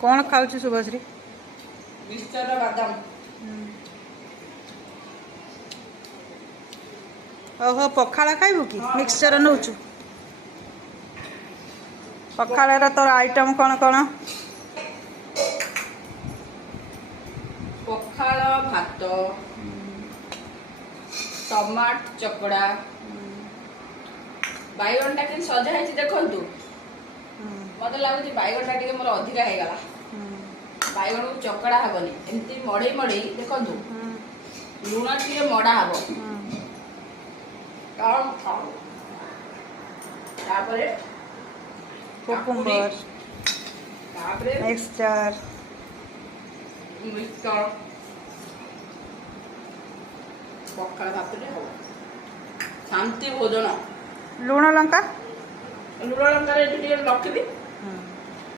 कौन खाऊ शुभश्री? मिक्सचर बादाम। ओहो पखाड़ खाइबू कि मिक्सचर नौचु? पखाड़ तोर आइटम कौन कौन? पखाड़ भात, टमाट चकड़ा, बैगन टा सजा है देखु। मत लगुच बैगन टा मोर अधिका हो गला। बैगन को चकड़ा हेनी एमती मड़े मड़े देखु लुण टे मड़ा हम कुकुम्बर मिक्सचर मिक्सचर पखाड़ भात हम शांति भोजन। लुण लंका लुण लंका रखी।